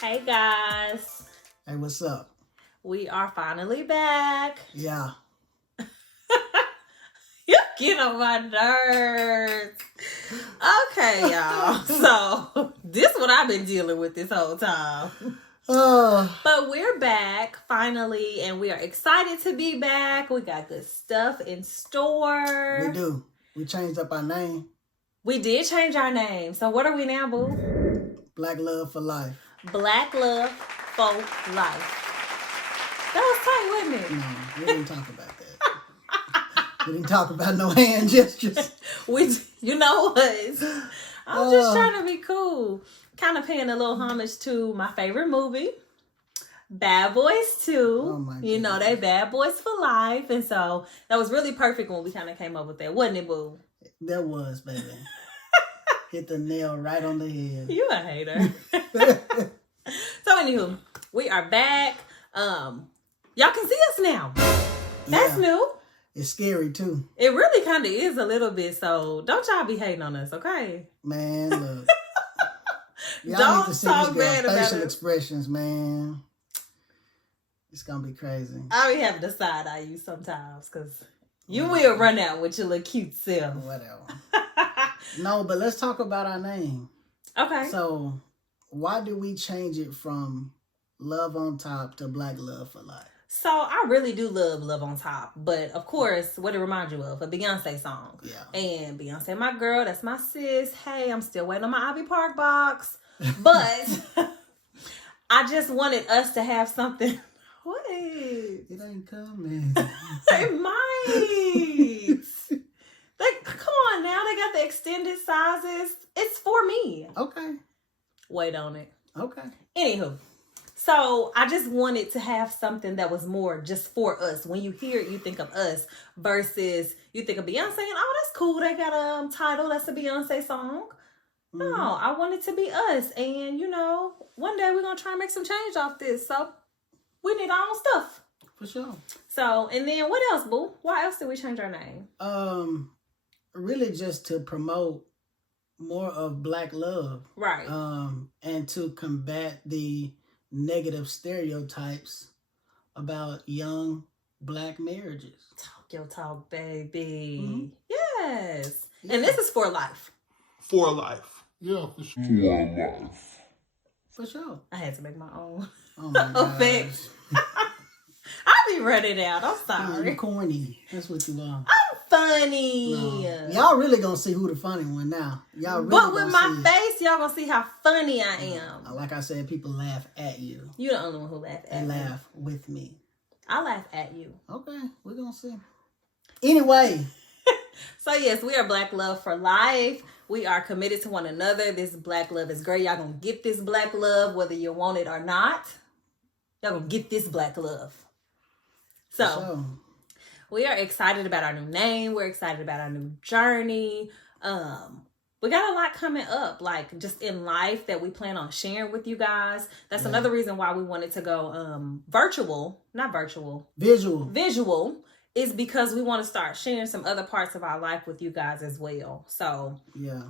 Hey guys, Hey, what's up? we are finally back. Yeah. You get on my nerves. Okay, y'all. So this is what I've been dealing with this whole time. But we're back finally, and we are excited to be back. We got good stuff in store. We do. We changed up our name. We did change our name. So what are we now, boo? Black Love for Life. Black Love for Life. That was tight, wasn't it? No, we didn't talk about that. We didn't talk about no hand gestures. You know what? I'm just trying to be cool. Kind of paying a little homage to my favorite movie, Bad Boys 2. Oh my you know, they bad boys for life. And so that was really perfect when we kind of came up with that, wasn't it, boo? That was, baby. Hit the nail right on the head. You a hater. So anywho, we are back. Y'all can see us now. That's new. It's scary too. It really kind of is a little bit, so don't y'all be hating on us, okay? Man, look. Y'all Don't need to see talk this bad girl about facial it. expressions, man. It's gonna be crazy. I be having to side eye you sometimes, because you will run out with your little cute self. Whatever. No, but let's talk about our name. Okay. So, why do we change it from Love on Top to Black Love for Life? So I really do love Love on Top, but of course, what it reminds you of, a Beyonce song. Yeah. And Beyonce, my girl, that's my sis. Hey, I'm still waiting on my Ivy Park box. But I just wanted us to have something. What? It ain't coming. It might. Come on now, they got the extended sizes. It's for me. Okay. Wait on it. Okay. Anywho. So I just wanted to have something that was more just for us. When you hear it, you think of us versus you think of Beyonce and oh, that's cool. They got a title. That's a Beyonce song. Mm-hmm. No, I want it to be us. And you know, one day we're going to try and make some change off this. So we need our own stuff. For sure. So, and then what else, boo? Why else did we change our name? Really just to promote more of Black love. Right. And to combat the negative stereotypes about young Black marriages. Talk your talk, baby. Mm-hmm. Yes. Yeah. And this is for life. For life. Yeah, for sure. For life. For sure. I had to make my own. Oh my gosh. I'll be running out. I'm sorry. You're corny. That's what you are. I'm funny. No. Y'all really gonna see who the funny one now. Y'all really but with my face, y'all gonna see how funny I am. Like I said, people laugh at you. You're the only one who laugh at me. They laugh with me. I laugh at you. Okay, we're gonna see. Anyway. So yes, we are Black Love for Life. We are committed to one another. This Black love is great. Y'all gonna get this Black love whether you want it or not. Y'all gonna get this Black love. So we are excited about our new name. We're excited about our new journey. We got a lot coming up, like just in life that we plan on sharing with you guys. That's another reason why we wanted to go visual is because we want to start sharing some other parts of our life with you guys as well. So yeah,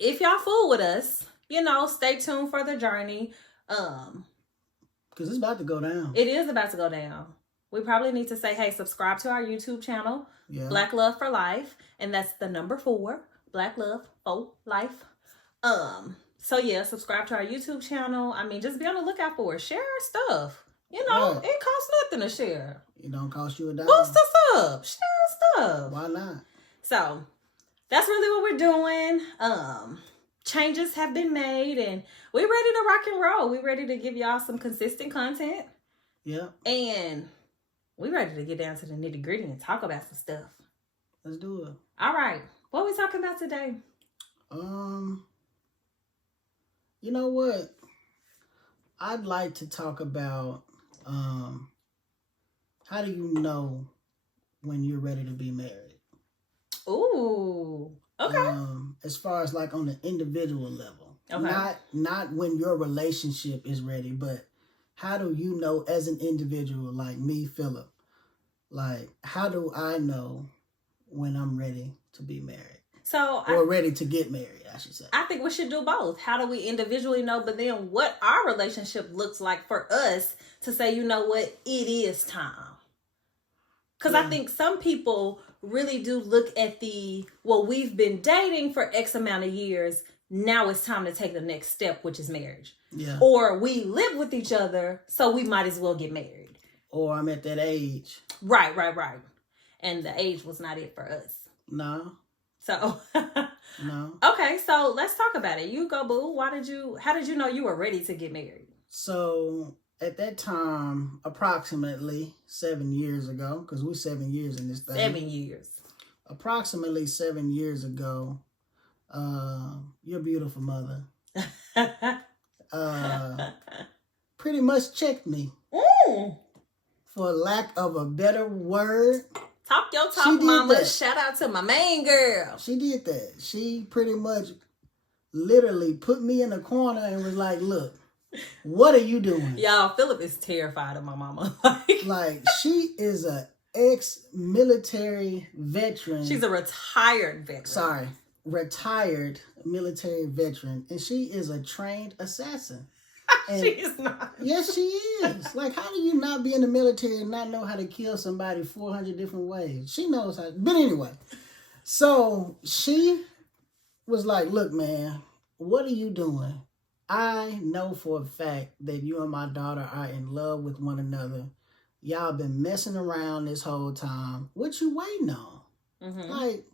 if y'all fool with us, you know, stay tuned for the journey. Because it's about to go down. It is about to go down. We probably need to say, hey, subscribe to our YouTube channel, Black Love for Life. And that's the number 4, Black Love for Life. So yeah, subscribe to our YouTube channel. I mean, just be on the lookout for it. Share our stuff. You know, it costs nothing to share. It don't cost you a dime. Boost us up. Share our stuff. Why not? So that's really what we're doing. Changes have been made and we're ready to rock and roll. We're ready to give y'all some consistent content. Yeah. And we're ready to get down to the nitty gritty and talk about some stuff. Let's do it. All right. What are we talking about today? You know what? I'd like to talk about how do you know when you're ready to be married? Ooh. Okay. As far as like on the individual level. Okay. Not when your relationship is ready, but how do you know as an individual, like me, Philip, like how do I know when I'm ready to be married? So or ready to get married, I should say. I think we should do both. How do we individually know, but then what our relationship looks like for us to say, you know what, it is time. Because I think some people really do look at we've been dating for X amount of years. Now it's time to take the next step, which is marriage. Yeah. Or we live with each other, so we might as well get married. Or I'm at that age. Right. And the age was not it for us. No. So, No. Okay, so let's talk about it. You go, boo. How did you know you were ready to get married? So at that time, approximately 7 years ago, because we're 7 years in this thing. 7 years. Approximately 7 years ago, your beautiful mother pretty much checked me. For lack of a better word. Talk your talk, mama. That. Shout out to my main girl. She did that. She pretty much literally put me in a corner and was like, look, what are you doing? Y'all, Philip is terrified of my mama. Like, she is a ex-military veteran. She's a retired veteran. Sorry. Retired military veteran. And she is a trained assassin. And she is not. Yes, she is. Like, how do you not be in the military and not know how to kill somebody 400 different ways? She knows how. But anyway, so she was like, look, man, what are you doing? I know for a fact that you and my daughter are in love with one another. Y'all been messing around this whole time. What you waiting on? Mm-hmm. Like,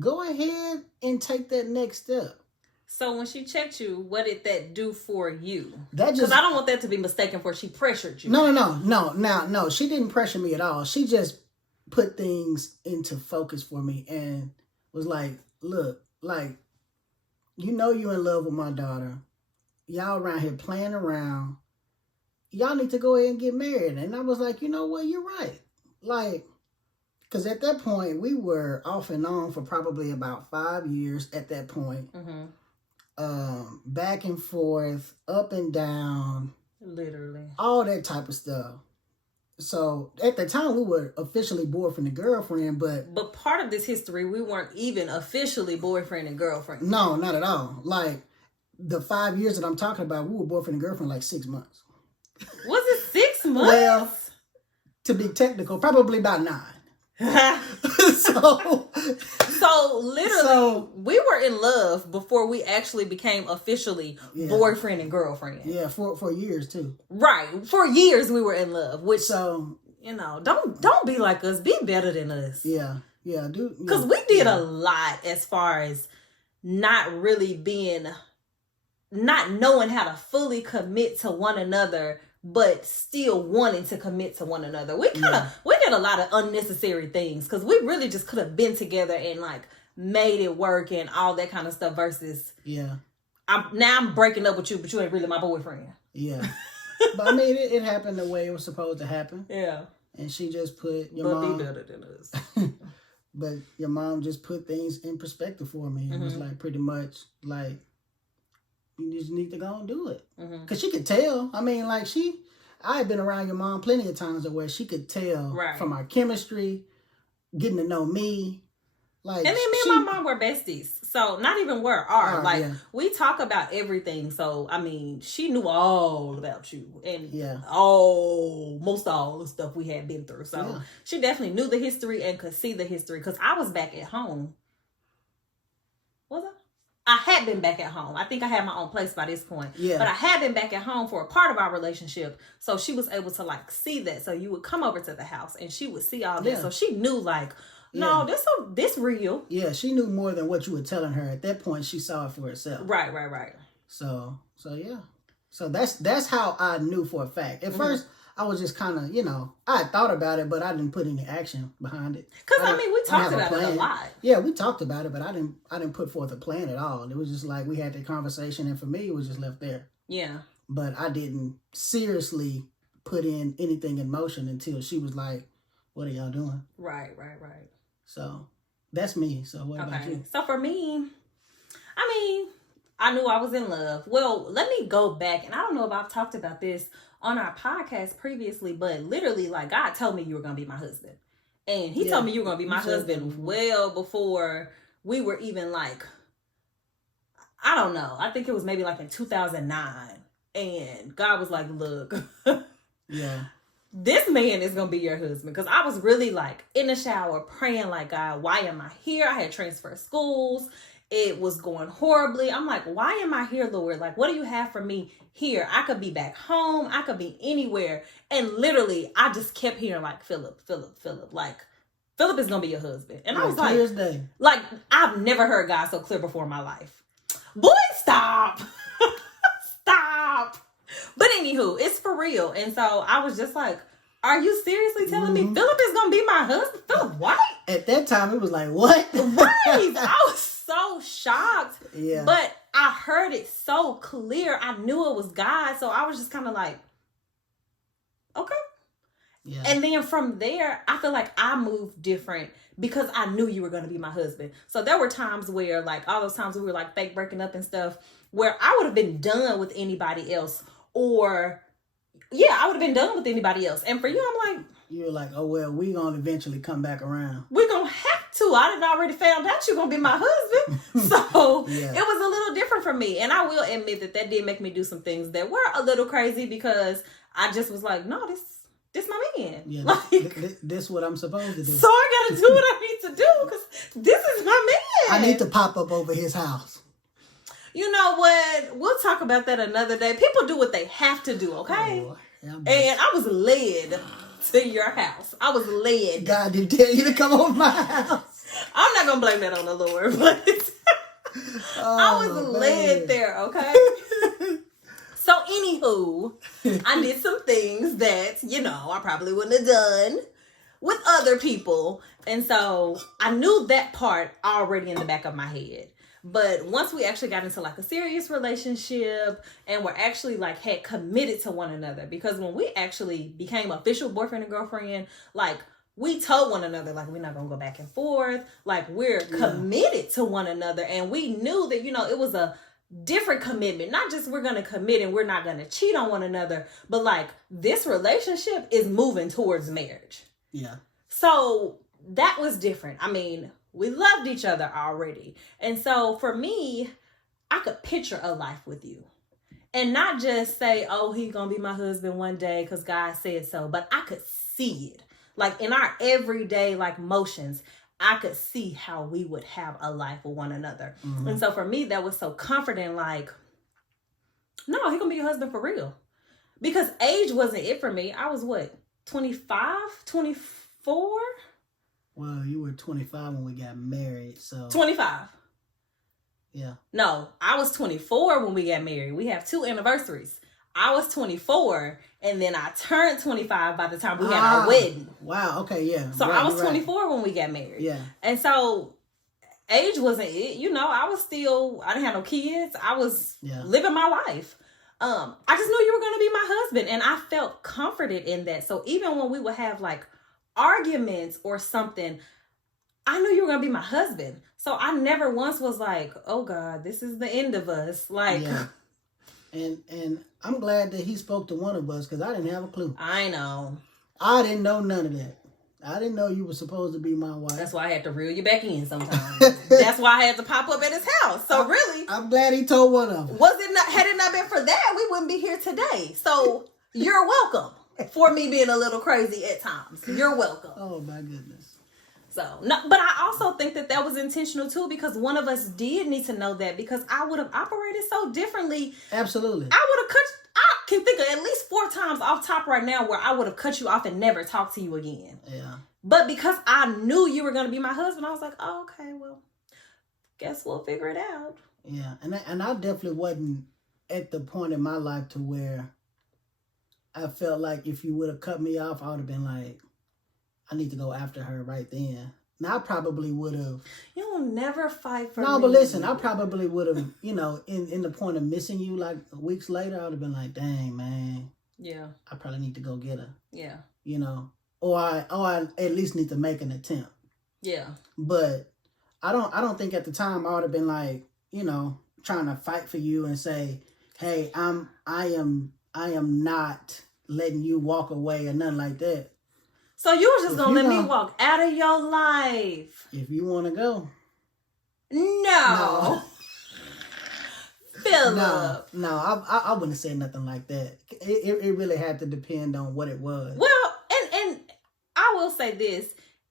go ahead and take that next step. So when she checked you, what did that do for you? Because I don't want that to be mistaken for she pressured you. No. She didn't pressure me at all. She just put things into focus for me and was like, look, like, you know you in love with my daughter. Y'all around here playing around. Y'all need to go ahead and get married. And I was like, you know what? You're right. Like, because at that point, we were off and on for probably about 5 years at that point. Mm-hmm. Back and forth, up and down. Literally. All that type of stuff. So, at the time, we were officially boyfriend and girlfriend, but... But part of this history, we weren't even officially boyfriend and girlfriend. No, not at all. Like, the 5 years that I'm talking about, we were boyfriend and girlfriend like 6 months. Was it 6 months? Well, to be technical, probably about 9. So literally, we were in love before we actually became officially boyfriend and girlfriend. Yeah, for years too. Right, for years we were in love. Which, so you know, don't be like us. Be better than us. Yeah, because we did a lot as far as not knowing how to fully commit to one another, but still wanting to commit to one another. We did a lot of unnecessary things because we really just could have been together and like made it work and all that kind of stuff versus I'm breaking up with you, but you ain't really my boyfriend. Yeah. But I mean, it happened the way it was supposed to happen. Yeah. And she just put be better than us. But your mom just put things in perspective for me. It was like pretty much like, you just need to go and do it. Because she could tell. I mean, like I had been around your mom plenty of times where she could tell from our chemistry, getting to know me. Like, and then me and my mom were besties. So not even we talk about everything. So, I mean, she knew all about you and most all the stuff we had been through. So she definitely knew the history and could see the history because I was back at home. Was I? I had been back at home. I think I had my own place by this point. Yeah. But I had been back at home for a part of our relationship. So she was able to like see that. So you would come over to the house and she would see all that. So she knew like, no, this real. Yeah, she knew more than what you were telling her. At that point, she saw it for herself. Right. So yeah. So that's how I knew for a fact. At first, I was just kind of, I thought about it, but I didn't put any action behind it. Because, I mean, we talked about it a lot. Yeah, we talked about it, but I didn't put forth a plan at all. It was just like we had the conversation, and for me, it was just left there. Yeah. But I didn't seriously put in anything in motion until she was like, what are y'all doing? Right. So, that's me. So, what about you? So, for me, I mean, I knew I was in love. Well, let me go back, and I don't know if I've talked about this on our podcast previously, but literally, like, God told me you were going to be my husband. And he told me you were going to be my husband well before we were even like, I don't know. I think it was maybe like in 2009. And God was like, look, Yeah. this man is going to be your husband. Because I was really like in the shower praying like, God, why am I here? I had transferred schools. It was going horribly. I'm like, why am I here, Lord? Like, what do you have for me here? I could be back home. I could be anywhere. And literally, I just kept hearing like, Philip. Like, Philip is going to be your husband. And I was like, clear as day. like, I've never heard God so clear before in my life. Boy, stop. Stop. But anywho, it's for real. And so I was just like, are you seriously telling me Philip is going to be my husband? Philip White? At that time, it was like, what? Right. I was so shocked. Yeah. But I heard it so clear. I knew it was God. So I was just kind of like, okay. Yeah. And then from there, I feel like I moved different because I knew you were going to be my husband. So there were times where, like, all those times we were like fake breaking up and stuff, where I would have been done with anybody else. Or, yeah, I would have been done with anybody else. And for you, I'm like, you're like, oh, well, we going to eventually come back around. we're going to have to. I didn't already found out you're going to be my husband. So Yeah. it was a little different for me. And I will admit that did make me do some things that were a little crazy because I just was like, no, this my man. Yeah. Like, this what I'm supposed to do. so I got to do what I need to do because this is my man. I need to pop up over his house. You know what? We'll talk about that another day. People do what they have to do, okay? Oh, yeah, And I was led to your house. I was led. God didn't tell you to come over my house. I'm not going to blame that on the Lord, but I was led there, okay? So, anywho, I did some things that, I probably wouldn't have done with other people. And so I knew that part already in the back of my head. But once we actually got into like a serious relationship and we're actually like had committed to one another, because when we actually became official boyfriend and girlfriend, like we told one another, like, we're not going to go back and forth. Like, we're committed to one another. And we knew that, it was a different commitment. Not just we're going to commit and we're not going to cheat on one another, but like this relationship is moving towards marriage. Yeah. So that was different. I mean, we loved each other already. And so for me, I could picture a life with you. And not just say, oh, he's going to be my husband one day because God said so. But I could see it. Like in our everyday like motions, I could see how we would have a life with one another. Mm-hmm. And so for me, that was so comforting. Like, no, he's going to be your husband for real. Because age wasn't it for me. I was what, 25, 24? Well, you were 25 when we got married, so... 25. Yeah. No, I was 24 when we got married. We have 2 anniversaries. I was 24, and then I turned 25 by the time we had our wedding. Wow, okay, yeah. So right, I was 24 when we got married. Yeah. And so age wasn't it. I didn't have no kids. I was living my life. I just knew you were going to be my husband, and I felt comforted in that. So even when we would have like arguments or something, I knew you were going to be my husband. So I never once was like, oh God, this is the end of us. Like, yeah. And I'm glad that he spoke to one of us because I didn't have a clue. I know. I didn't know none of that. I didn't know you were supposed to be my wife. That's why I had to reel you back in sometimes. That's why I had to pop up at his house. So really, I'm glad he told one of them. Had it not been for that, we wouldn't be here today. So you're welcome for me being a little crazy at times. You're welcome. Oh my goodness. So, no, but I also think that was intentional too, because one of us did need to know that, because I would have operated so differently. Absolutely. I can think of at least 4 times off top right now where I would have cut you off and never talked to you again. Yeah. But because I knew you were going to be my husband, I was like, oh, okay, well, guess we'll figure it out. Yeah. And I definitely wasn't at the point in my life to where I felt like if you would have cut me off, I would have been like, I need to go after her right then. Now I probably would have. You'll never fight for me. No, but listen, I probably would have, in the point of missing you like weeks later, I would have been like, dang, man. Yeah. I probably need to go get her. Yeah. Or I at least need to make an attempt. Yeah. But I don't think at the time I would have been like, trying to fight for you and say, hey, I am not letting you walk away or nothing like that. So you were just going to let me walk out of your life. If you want to go. No. Philip. I wouldn't say nothing like that. It really had to depend on what it was. Well, and I will say this.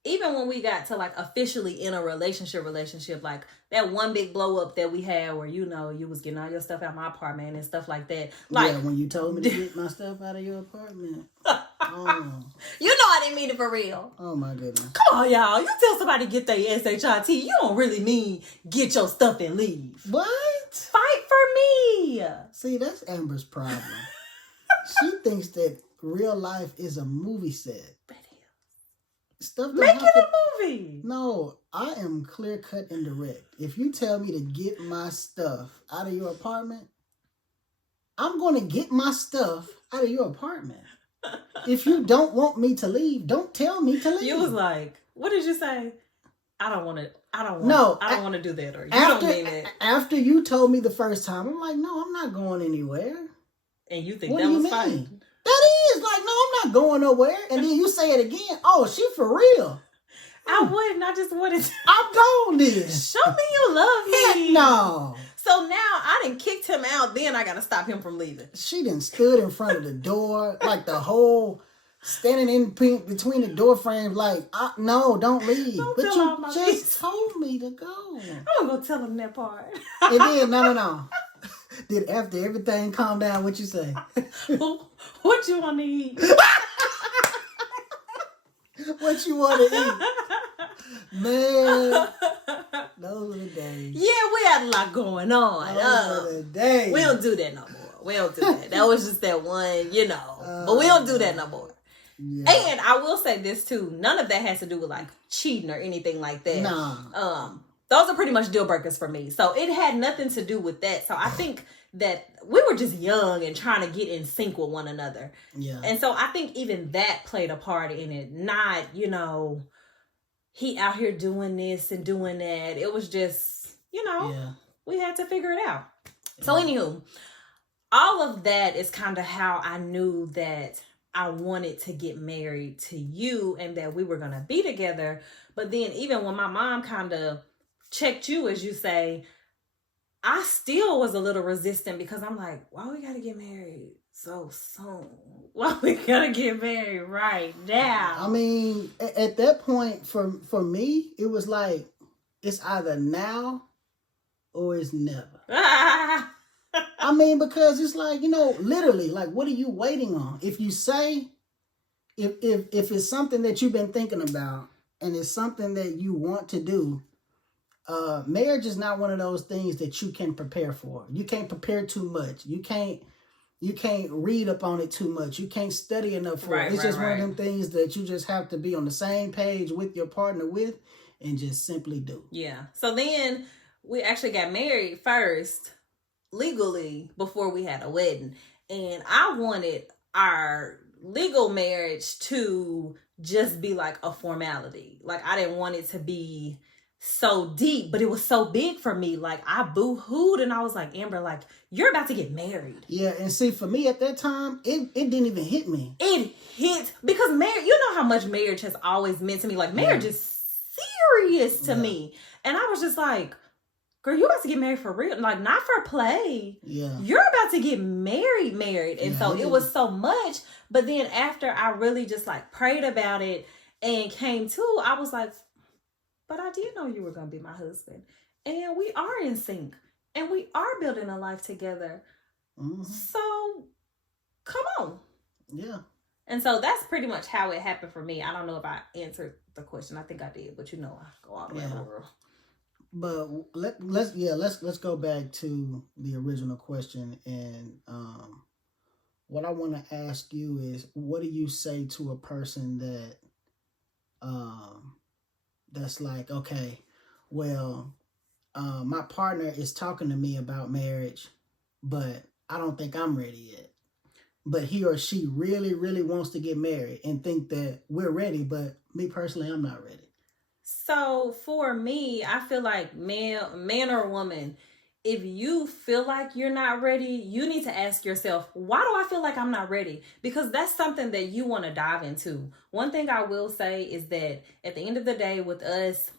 Even when we got to like officially in a relationship, like that one big blow up that we had where, you know, you was getting all your stuff out of my apartment and stuff like that. Like, yeah, when you told me to get my stuff out of your apartment. Oh. You know I didn't mean it for real. Oh my goodness. Come on, y'all. You tell somebody to get their SHIT, you don't really mean get your stuff and leave. What? Fight for me. See, that's Amber's problem. She thinks that real life is a movie set. Stuff Make it a movie. No, I am clear cut and direct. If you tell me to get my stuff out of your apartment, I'm going to get my stuff out of your apartment. If you don't want me to leave, don't tell me to leave. You was like, what did you say? I don't want to do that. Or you after, don't mean it. After you told me the first time, I'm like, no, I'm not going anywhere. And you think what that do you was mean? fine? That is like, no, I'm not going nowhere. And then you say it again. Oh, she for real. I wouldn't. I just wanted to. I'm gone then. Show me you love me. Heck no. So now I done kicked him out. Then I got to stop him from leaving. She done stood in front of the door, like the whole standing in between the door frames, like, no, don't leave. Don't but tell you all my just business. told me to go. I'm going to go tell him that part. And then, no. Did after everything calm down, what you say? What you want to eat? What you want to eat? Man, those were the days. Yeah, we had a lot going on. Those were the days. We don't do that no more. We don't do that. That was just that one, you know. But we don't do that no more. Yeah. And I will say this too. None of that has to do with like cheating or anything like that. Nah. Those are pretty much deal breakers for me. So it had nothing to do with that. So I think that we were just young and trying to get in sync with one another. Yeah. And so I think even that played a part in it. Not, you know, he out here doing this and doing that. It was just, you know, we had to figure it out. Yeah. So anywho, all of that is kind of how I knew that I wanted to get married to you and that we were going to be together. But then even when my mom kind of checked you, as you say, I still was a little resistant because I'm like, why we got to get married so soon? Why we got to get married right now? I mean, at that point, for me, it was like, it's either now or it's never. I mean, because it's like, you know, literally, like, what are you waiting on? If you say, if it's something that you've been thinking about and it's something that you want to do, marriage is not one of those things that you can prepare for. You can't prepare too much. You can't read up on it too much. You can't study enough for it. It's just one of them things that you just have to be on the same page with your partner with and just simply do. Yeah. So then we actually got married first, legally, before we had a wedding. And I wanted our legal marriage to just be like a formality. Like, I didn't want it to be so deep, but it was so big for me. Like, I boo-hooed and I was like, Amber, like, you're about to get married. Yeah, and see, for me at that time, it didn't even hit me. It hit because marriage, you know how much marriage has always meant to me. Like, marriage is serious to me. And I was just like, girl, you about to get married for real. Like, not for play. Yeah. You're about to get married. And so it was so much. But then after I really just like prayed about it and came to, I was like, but I did know you were going to be my husband. And we are in sync. And we are building a life together. Mm-hmm. So, come on. Yeah. And so that's pretty much how it happened for me. I don't know if I answered the question. I think I did. But you know, I go all the way over. But let's go back to the original question. And what I want to ask you is, what do you say to a person that that's like, okay, well, my partner is talking to me about marriage, but I don't think I'm ready yet. But he or she really, really wants to get married and think that we're ready, but me personally, I'm not ready. So for me, I feel like man or woman, if you feel like you're not ready, you need to ask yourself, why do I feel like I'm not ready? Because that's something that you want to dive into. One thing I will say is that at the end of the day with us,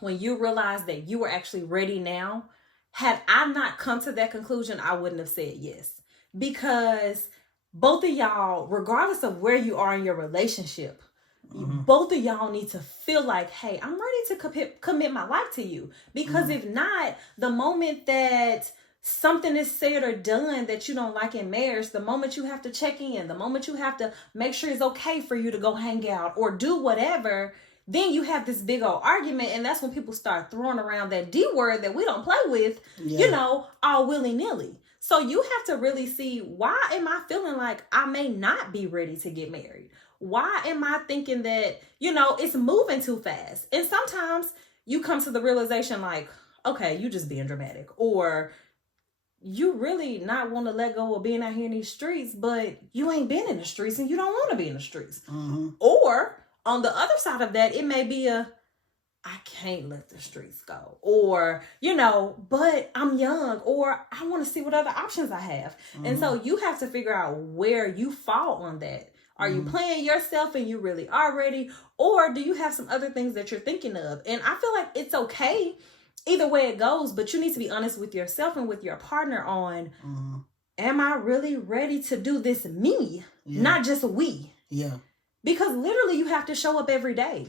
when you realize that you were actually ready now, had I not come to that conclusion, I wouldn't have said yes. Because both of y'all, regardless of where you are in your relationship, both of y'all need to feel like, hey, I'm ready to commit my life to you. Because if not, the moment that something is said or done that you don't like in marriage, the moment you have to check in, the moment you have to make sure it's okay for you to go hang out or do whatever, then you have this big old argument. And that's when people start throwing around that D word that we don't play with, all willy-nilly. So you have to really see, why am I feeling like I may not be ready to get married? Why am I thinking that, it's moving too fast? And sometimes you come to the realization like, okay, you just being dramatic, or you really not want to let go of being out here in these streets, but you ain't been in the streets and you don't want to be in the streets. Or on the other side of that, it may be I can't let the streets go, or, but I'm young, or I want to see what other options I have. And so you have to figure out where you fall on that. Are you playing yourself and you really are ready? Or do you have some other things that you're thinking of? And I feel like it's okay either way it goes, but you need to be honest with yourself and with your partner on, am I really ready to do this me? Not just we. Yeah. Because literally you have to show up every day.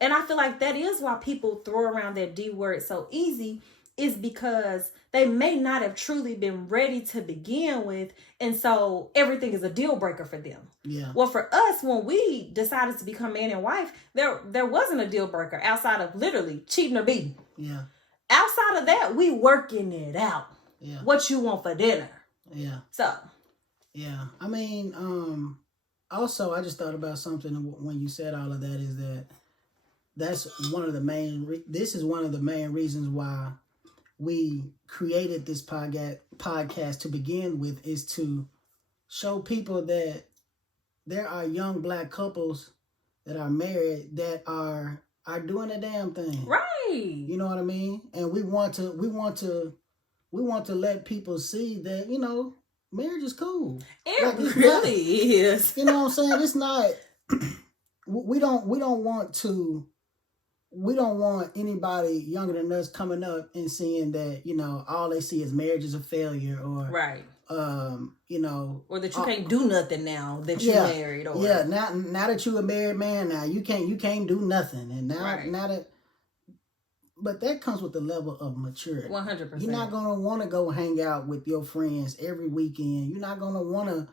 And I feel like that is why people throw around that D word so easy, is because they may not have truly been ready to begin with. And so everything is a deal breaker for them. Yeah. Well, for us, when we decided to become man and wife, there wasn't a deal breaker outside of literally cheating or beating. Yeah. Outside of that, we working it out. Yeah. What you want for dinner. Yeah. So. Yeah. I mean, also, I just thought about something when you said all of that, is that's one of the main, this is one of the main reasons why we created this podcast to begin with, is to show people that there are young Black couples that are married that are doing a damn thing. Right. You know what I mean? And we want to let people see that, marriage is cool. It really is. You know what I'm saying? It's not, we don't want anybody younger than us coming up and seeing that, all they see is marriage is a failure, or right. Or that you can't do nothing now that you're married, or now that you're a married man, now you can't do nothing, and now that. But that comes with the level of maturity. 100%. You're not gonna want to go hang out with your friends every weekend. You're not gonna want to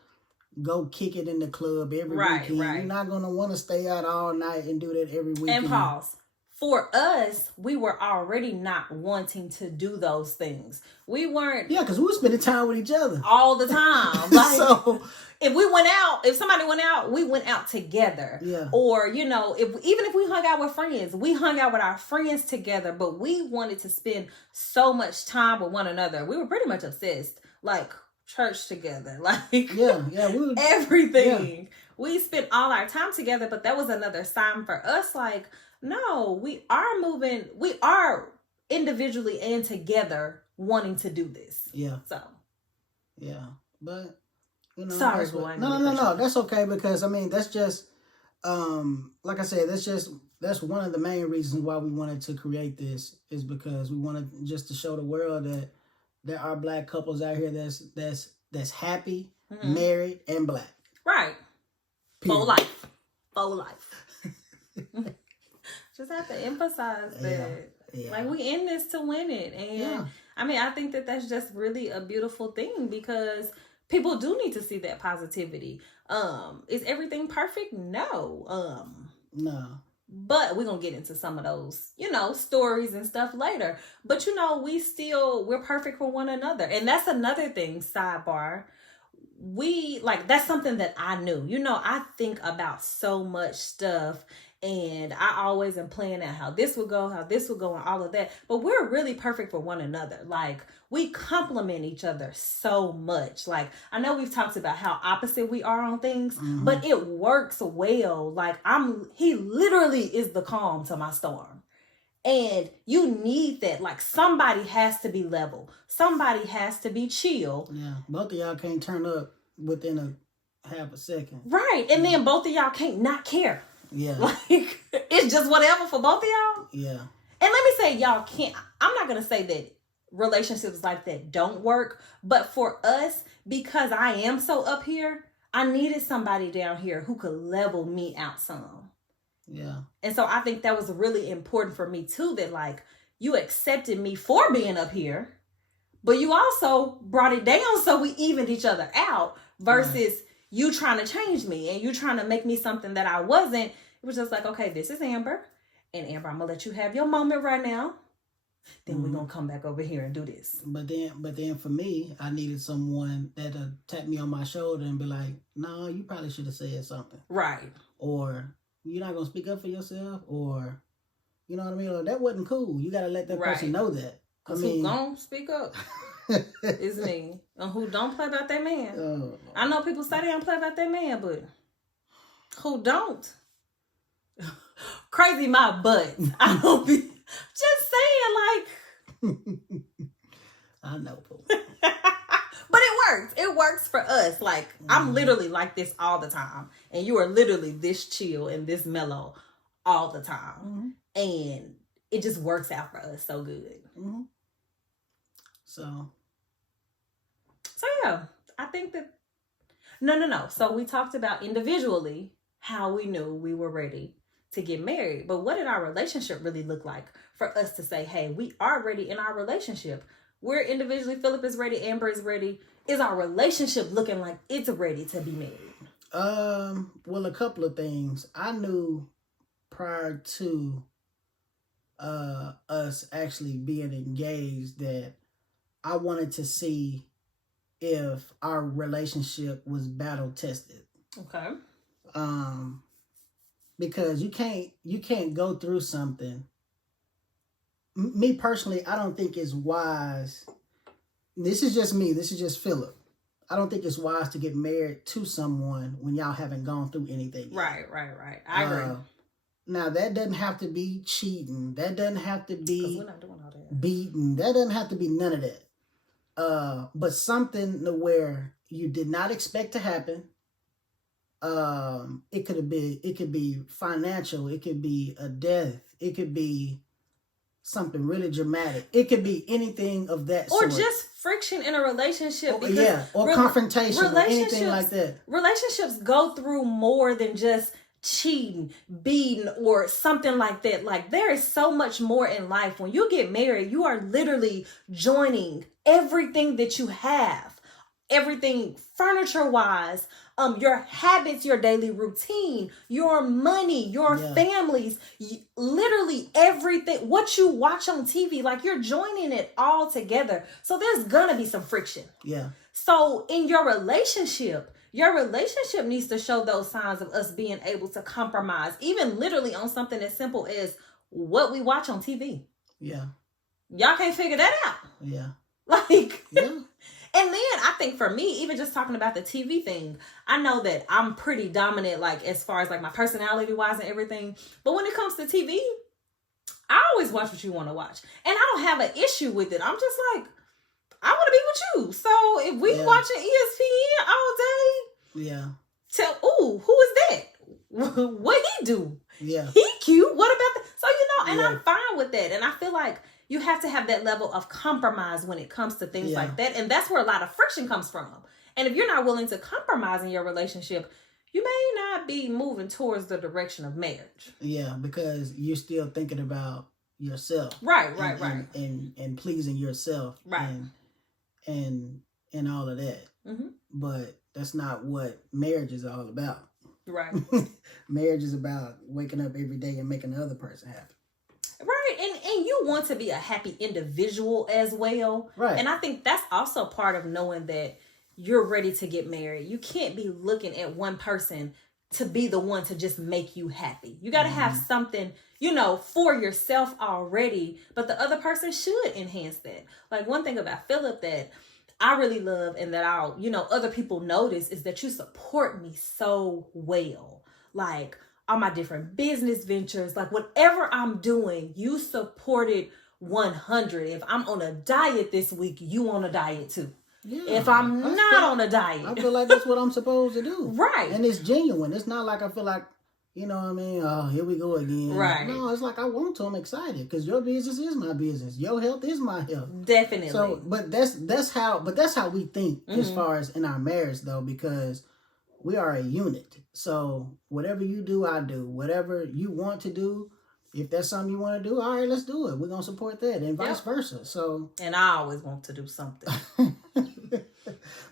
go kick it in the club every weekend. Right. You're not gonna want to stay out all night and do that every weekend. And pause. For us, we were already not wanting to do those things. We weren't. Yeah, because we were spending time with each other all the time. Like, so if somebody went out, we went out together. Yeah. Or, even if we hung out with friends, we hung out with our friends together, but we wanted to spend so much time with one another. We were pretty much obsessed. Like, church together. Like, yeah, we would, everything. Yeah. We spent all our time together, but that was another sign for us, like, no, we are individually and together wanting to do this. Yeah. So. Yeah. But, sorry, boy. No. That's okay, because, that's just, like I said, that's one of the main reasons why we wanted to create this, is because we wanted just to show the world that there are Black couples out here that's happy, married, and Black. Right. Full life. Just have to emphasize that. Yeah. Like, we in this to win it. And I think that that's just really a beautiful thing, because people do need to see that positivity. Is everything perfect? No. No. But we're going to get into some of those, stories and stuff later. But, we're perfect for one another. And that's another thing, sidebar. That's something that I knew. I think about so much stuff, and I always am planning out how this would go, and all of that. But we're really perfect for one another. Like, we complement each other so much. Like, I know we've talked about how opposite we are on things, but it works well. Like, he literally is the calm to my storm. And you need that. Like, somebody has to be level. Somebody has to be chill. Yeah. Both of y'all can't turn up within a half a second. Right. And then both of y'all can't not care. Yeah. Like, it's just whatever for both of y'all. Yeah. And let me say, y'all can't, I'm not going to say that relationships like that don't work, but for us, because I am so up here, I needed somebody down here who could level me out some. Yeah. And so I think that was really important for me too, that like you accepted me for being up here, but you also brought it down so we evened each other out versus you trying to change me and you trying to make me something that I wasn't. It was just like, okay, this is Amber. And Amber, I'm going to let you have your moment right now. Then we're going to come back over here and do this. But then for me, I needed someone that'll tap me on my shoulder and be like, no, you probably should have said something. Right. Or you're not going to speak up for yourself. Or, you know what I mean? Or, that wasn't cool. You got to let that person know that. Because who don't speak up is me. And who don't play about that man. I know people say they don't play about that man, but who don't? Crazy my butt. I don't be just saying like I know. But it works. It works for us. Like I'm literally like this all the time. And you are literally this chill and this mellow all the time. And it just works out for us so good. So yeah, I think that no. So we talked about individually how we knew we were ready to get married. But what did our relationship really look like for us to say, hey, we are ready in our relationship? We're individually, Philip is ready, Amber is ready. Is our relationship looking like it's ready to be married? Well, a couple of things. I knew prior to us actually being engaged that I wanted to see if our relationship was battle tested. Okay. Because you can't go through something. Me personally, I don't think it's wise. This is just me. This is just Philip. I don't think it's wise to get married to someone when y'all haven't gone through anything yet. Right. I agree. Now, that doesn't have to be cheating. That doesn't have to be we're not doing all that. beating. That doesn't have to be none of that. But something to where you did not expect to happen. It could be financial. It could be a death. It could be something really dramatic. It could be anything of that sort. Or just friction in a relationship. Or confrontation or anything like that. Relationships go through more than just cheating, beating, or something like that. Like there is so much more in life. When you get married, you are literally joining everything that you have. Everything furniture-wise, your habits, your daily routine, your money, your families, literally everything, what you watch on TV, like you're joining it all together. So there's gonna be some friction. Yeah. So in your relationship needs to show those signs of us being able to compromise, even literally on something as simple as what we watch on TV. Yeah. Y'all can't figure that out. Yeah. Like, yeah. And then I think for me, even just talking about the TV thing, I know that I'm pretty dominant, like as far as like my personality wise and everything. But when it comes to TV, I always watch what you want to watch. And I don't have an issue with it. I'm just like, I want to be with you. So if we watching ESPN all day, who is that? What he do? Yeah. He cute. What about that? So, and I'm fine with that. And I feel like you have to have that level of compromise when it comes to things like that. And that's where a lot of friction comes from. And if you're not willing to compromise in your relationship, you may not be moving towards the direction of marriage. Yeah, because you're still thinking about yourself. Right. And pleasing yourself. Right. And all of that. Mm-hmm. But that's not what marriage is all about. Right. Marriage is about waking up every day and making the other person happy. Right. And you want to be a happy individual as well. Right. And I think that's also part of knowing that you're ready to get married. You can't be looking at one person to be the one to just make you happy. You got to have something, for yourself already, but the other person should enhance that. Like one thing about Philip that I really love and that other people notice is that you support me so well. Like all my different business ventures, like whatever I'm doing, you support it 100. If I'm on a diet this week, you on a diet too. Yeah, if I'm not on a diet. I feel like that's what I'm supposed to do. Right. And it's genuine. It's not like I feel like, you know what I mean? Oh, here we go again. Right. No, it's like I want to. I'm excited because your business is my business. Your health is my health. Definitely. So, but that's how we think as far as in our marriage though, because we are a unit. So whatever you do, I do. Whatever you want to do, if that's something you want to do, all right, let's do it. We're gonna support that, and vice versa. So, and I always want to do something.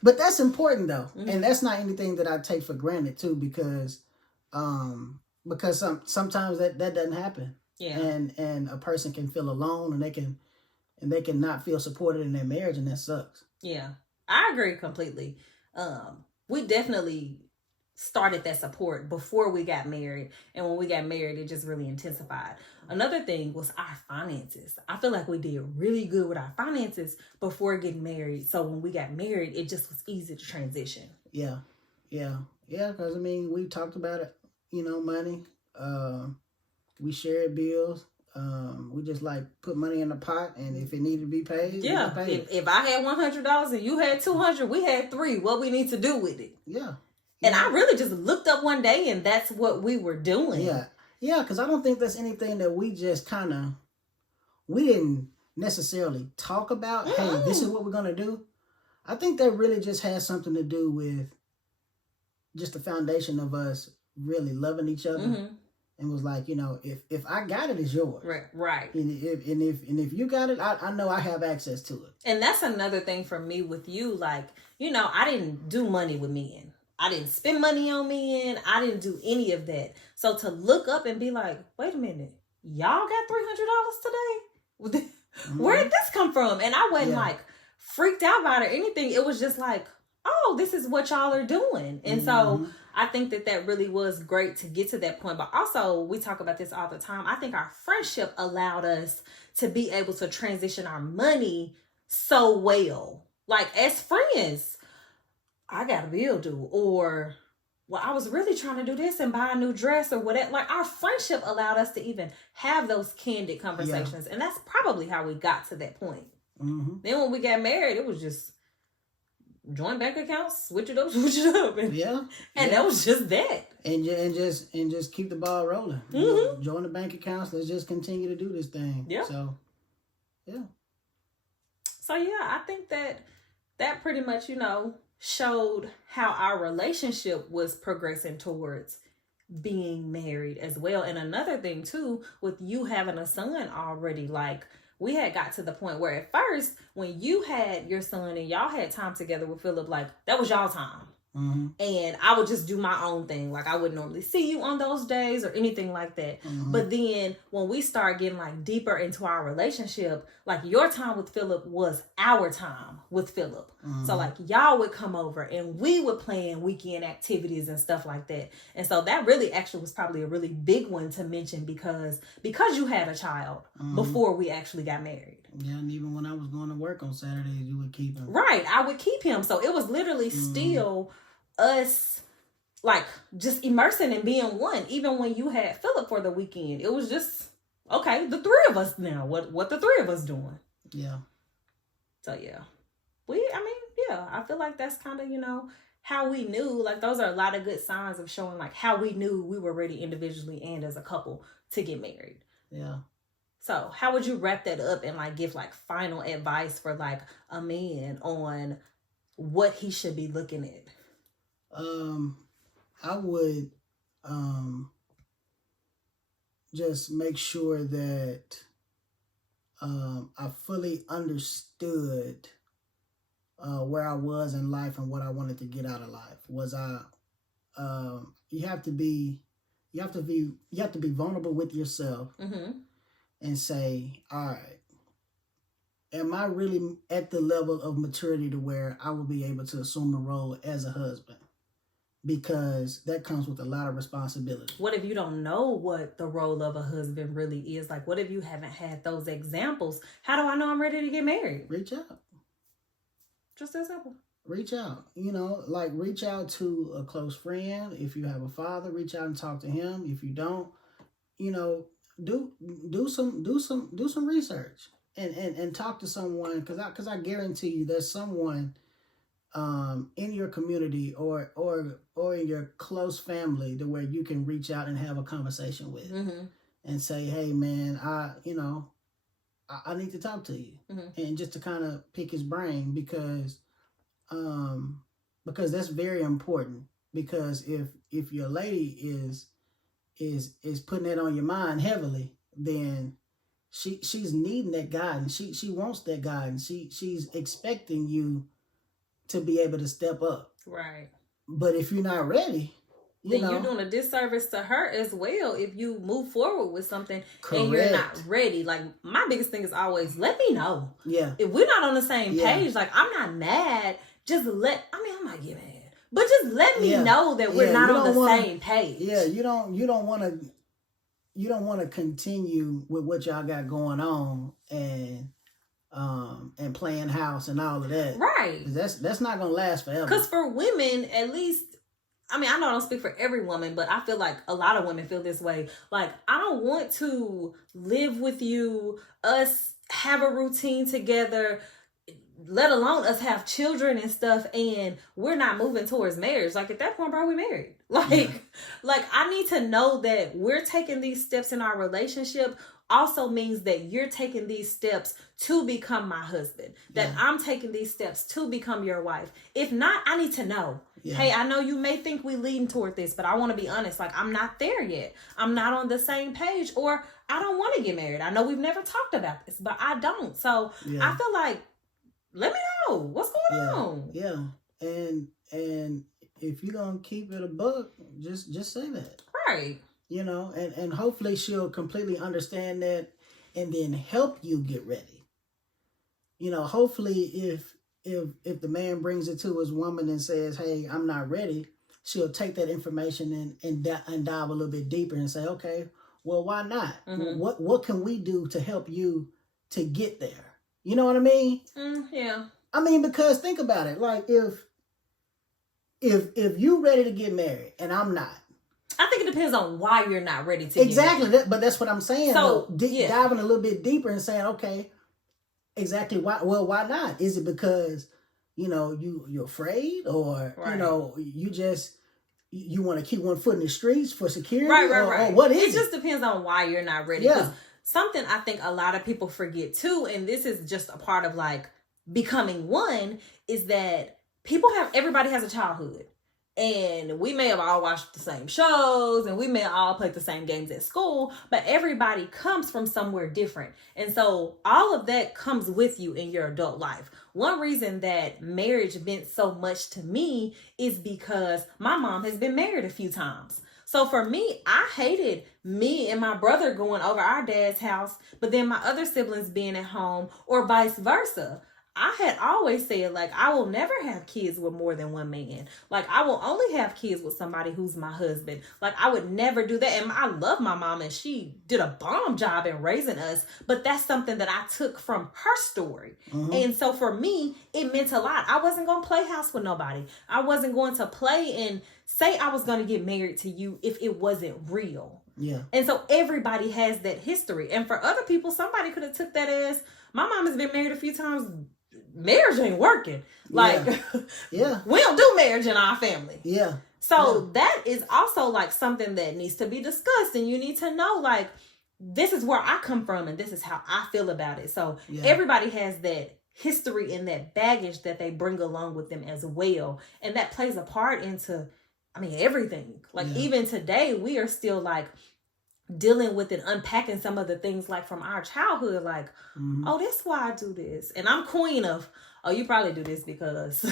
But that's important though, and that's not anything that I take for granted too, because sometimes that doesn't happen. Yeah. And a person can feel alone, and they can not feel supported in their marriage, and that sucks. Yeah, I agree completely. We definitely started that support before we got married, and when we got married it just really intensified. Another thing was our finances. I feel like we did really good with our finances before getting married, so when we got married it just was easy to transition. Yeah because I mean, we talked about it, money. We shared bills. We just like put money in the pot, and if it needed to be paid, if I had $100 and you had $200, we had $3. What we need to do with it? Yeah. And I really just looked up one day, and that's what we were doing. Yeah, because I don't think that's anything that we just we didn't necessarily talk about. Hey, this is what we're gonna do. I think that really just has something to do with just the foundation of us really loving each other. And was like, if I got it, it's yours. Right. And if you got it, I know I have access to it. And that's another thing for me with you. Like, I didn't do money with men. I didn't spend money on men. I didn't do any of that. So to look up and be like, wait a minute, y'all got $300 today? Where did this come from? And I wasn't like freaked out about it or anything. It was just like, oh, this is what y'all are doing. And so I think that really was great to get to that point. But also, we talk about this all the time. I think our friendship allowed us to be able to transition our money so well. Like, as friends, I got a bill due, or, well, I was really trying to do this and buy a new dress or whatever. Like, our friendship allowed us to even have those candid conversations. And that's probably how we got to that point. Then when we got married, it was just joint bank accounts, switch it up. And that was just that. And just keep the ball rolling. Join the bank accounts. Let's just continue to do this thing. Yeah. So yeah, I think that pretty much, showed how our relationship was progressing towards being married as well. And another thing too, with you having a son already, like, we had got to the point where at first, when you had your son and y'all had time together with Philip, like, that was y'all time. And I would just do my own thing. Like, I wouldn't normally see you on those days or anything like that. But then when we start getting like deeper into our relationship, like, your time with Philip was our time with Philip. So like, y'all would come over and we would plan weekend activities and stuff like that. And so that really actually was probably a really big one to mention because you had a child before we actually got married. Yeah, and even when I was going to work on Saturdays, you would keep him. Right, I would keep him. So it was literally still us, like, just immersing and being one. Even when you had Philip for the weekend, it was just, okay, the three of us now. What the three of us doing? Yeah. So yeah, I feel like that's kind of, how we knew. Like, those are a lot of good signs of showing like how we knew we were ready individually and as a couple to get married. Yeah. So how would you wrap that up and like give like final advice for like a man on what he should be looking at? I would just make sure that I fully understood where I was in life and what I wanted to get out of life. You have to be vulnerable with yourself and say, all right, am I really at the level of maturity to where I will be able to assume the role as a husband? Because that comes with a lot of responsibility. What if you don't know what the role of a husband really is? Like, what if you haven't had those examples? How do I know I'm ready to get married? Reach out. Just that simple. Reach out. Reach out to a close friend. If you have a father, reach out and talk to him. If you don't, do some research and talk to someone, because I guarantee you there's someone in your community or in your close family to where you can reach out and have a conversation with and say, hey man, I need to talk to you, and just to kind of pick his brain because that's very important, because if your lady is putting it on your mind heavily, then she's needing that guidance. She wants that guidance. She's expecting you to be able to step up. Right. But if you're not ready, then you're doing a disservice to her as well if you move forward with something and you're not ready. Like, my biggest thing is always, let me know. Yeah. If we're not on the same page, like, I'm not mad. Just I might get mad. But just let me know that we're not on the same page. Yeah, you don't want to continue with what y'all got going on and playing house and all of that. Right. That's not gonna last forever. Because for women, at least, I mean, I know I don't speak for every woman, but I feel like a lot of women feel this way. Like, I don't want to live with you, us have a routine together, let alone us have children and stuff, and we're not moving towards marriage. Like, at that point, bro, we married. Like I need to know that we're taking these steps in our relationship also means that you're taking these steps to become my husband, that I'm taking these steps to become your wife. If not, I need to know. Hey, I know you may think we leading toward this, but I want to be honest. Like, I'm not there yet. I'm not on the same page, or I don't want to get married. I know we've never talked about this, but I don't. So I feel like, let me know what's going on. Yeah. And if you're going to keep it a buck, just say that. Right. You know, and hopefully she'll completely understand that and then help you get ready. You know, hopefully if the man brings it to his woman and says, hey, I'm not ready, she'll take that information and dive a little bit deeper and say, okay, well, why not? What can we do to help you to get there? You know what I mean? Yeah. I mean, because think about it. Like, if you ready to get married and I'm not, I think it depends on why you're not ready to exactly. But that's what I'm saying. So diving a little bit deeper and saying, okay, exactly why? Well, why not? Is it because you're afraid, or you want to keep one foot in the streets for security, right? Or what is it? It just depends on why you're not ready. Yeah. Something I think a lot of people forget too, and this is just a part of like becoming one, is that everybody has a childhood. And we may have all watched the same shows and we may all play the same games at school, but everybody comes from somewhere different. And so all of that comes with you in your adult life. One reason that marriage meant so much to me is because my mom has been married a few times. So for me, I hated me and my brother going over our dad's house, but then my other siblings being at home, or vice versa. I had always said, like, I will never have kids with more than one man. Like, I will only have kids with somebody who's my husband. Like, I would never do that. And I love my mom, and she did a bomb job in raising us. But that's something that I took from her story. And so for me, it meant a lot. I wasn't going to play house with nobody. I wasn't going to play and say I was going to get married to you if it wasn't real. Yeah. And so everybody has that history. And for other people, somebody could have took that as, my mom has been married a few times. Marriage ain't working. Like, we don't do marriage in our family. Yeah. So that is also like something that needs to be discussed, and you need to know, like, this is where I come from and this is how I feel about it. So everybody has that history and that baggage that they bring along with them as well. And that plays a part into, I mean, everything. Like, even today, we are still like dealing with and unpacking some of the things like from our childhood, like, oh, that's why I do this. And I'm queen of, oh, you probably do this because,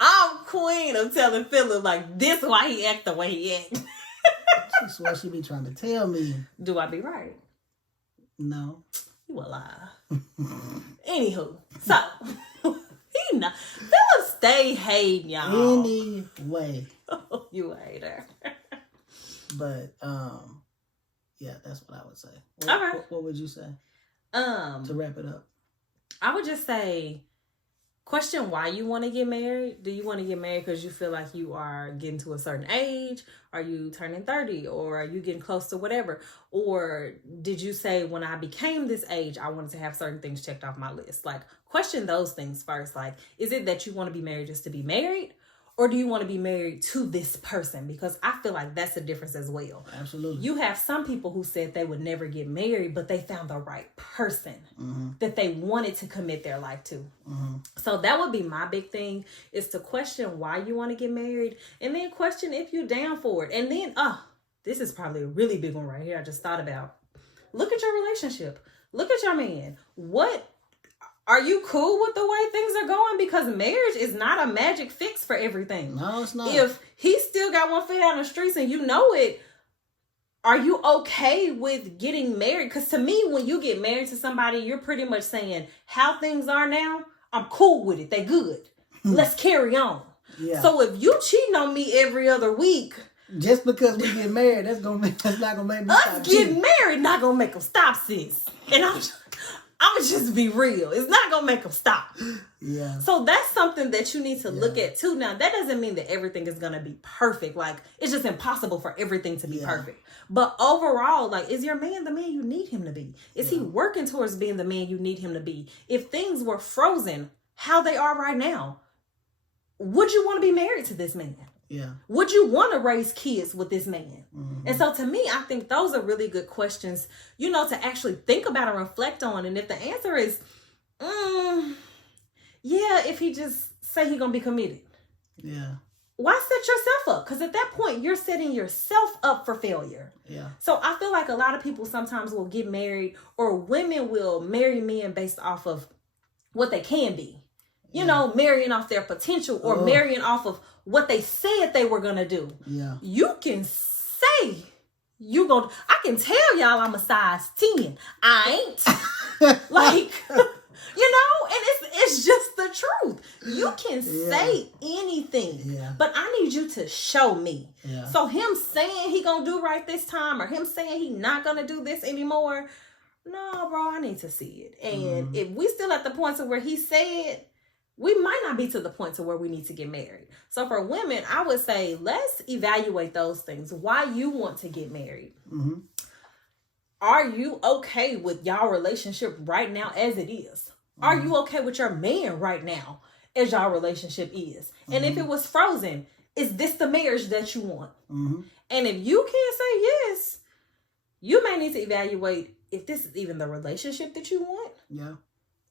I'm queen of telling Philip, like, this why he act the way he act. That's what she be trying to tell me. Do I be right? No. You a lie. Anywho, so, Philip stay hating, y'all. Anyway. You a hater. But that's what I would say. Okay. What would you say? To wrap it up, I would just say, question why you want to get married. Do you want to get married because you feel like you are getting to a certain age? Are you turning 30, or are you getting close to whatever? Or did you say, when I became this age, I wanted to have certain things checked off my list? Like, question those things first. Like, is it that you want to be married just to be married? Or do you want to be married to this person? Because I feel like that's the difference as well. Absolutely. You have some people who said they would never get married, but they found the right person that they wanted to commit their life to. So that would be my big thing, is to question why you want to get married, and then question if you're down for it. And then, this is probably a really big one right here I just thought about. Look at your relationship. Look at your man. Are you cool with the way things are going? Because marriage is not a magic fix for everything. No, it's not. If he still got one foot out on the streets and you know it, are you okay with getting married? Because to me, when you get married to somebody, you're pretty much saying, how things are now, I'm cool with it. They good. Let's carry on. Yeah. So if you cheating on me every other week, just because we get married, that's not gonna make me stop us getting cheating. married not gonna make them stop, sis. And I'm gonna just be real. It's not gonna make them stop. Yeah. So that's something that you need to look at too. Now, that doesn't mean that everything is gonna be perfect. Like, it's just impossible for everything to be perfect. But overall, like, is your man the man you need him to be? Is he working towards being the man you need him to be? If things were frozen, how they are right now, would you want to be married to this man? Yeah. Would you want to raise kids with this man? And so to me, I think those are really good questions, to actually think about and reflect on. And if the answer is, yeah, if he just say he gonna be committed. Yeah. Why set yourself up? Because at that point, you're setting yourself up for failure. Yeah. So I feel like a lot of people sometimes will get married, or women will marry men based off of what they can be. Marrying off their potential, or marrying off of what they said they were going to do. Yeah. You can say I can tell y'all I'm a size 10. I ain't. Like, and it's just the truth. You can say anything, but I need you to show me. Yeah. So him saying he gonna do right this time, or him saying he not gonna do this anymore, no, bro, I need to see it. And if we still at the point to where he said, we might not be to the point to where we need to get married. So for women, I would say, let's evaluate those things. Why you want to get married. Are you okay with y'all relationship right now as it is? Are you okay with your man right now as y'all relationship is? And if it was frozen, is this the marriage that you want? And if you can't say yes, you may need to evaluate if this is even the relationship that you want. Yeah.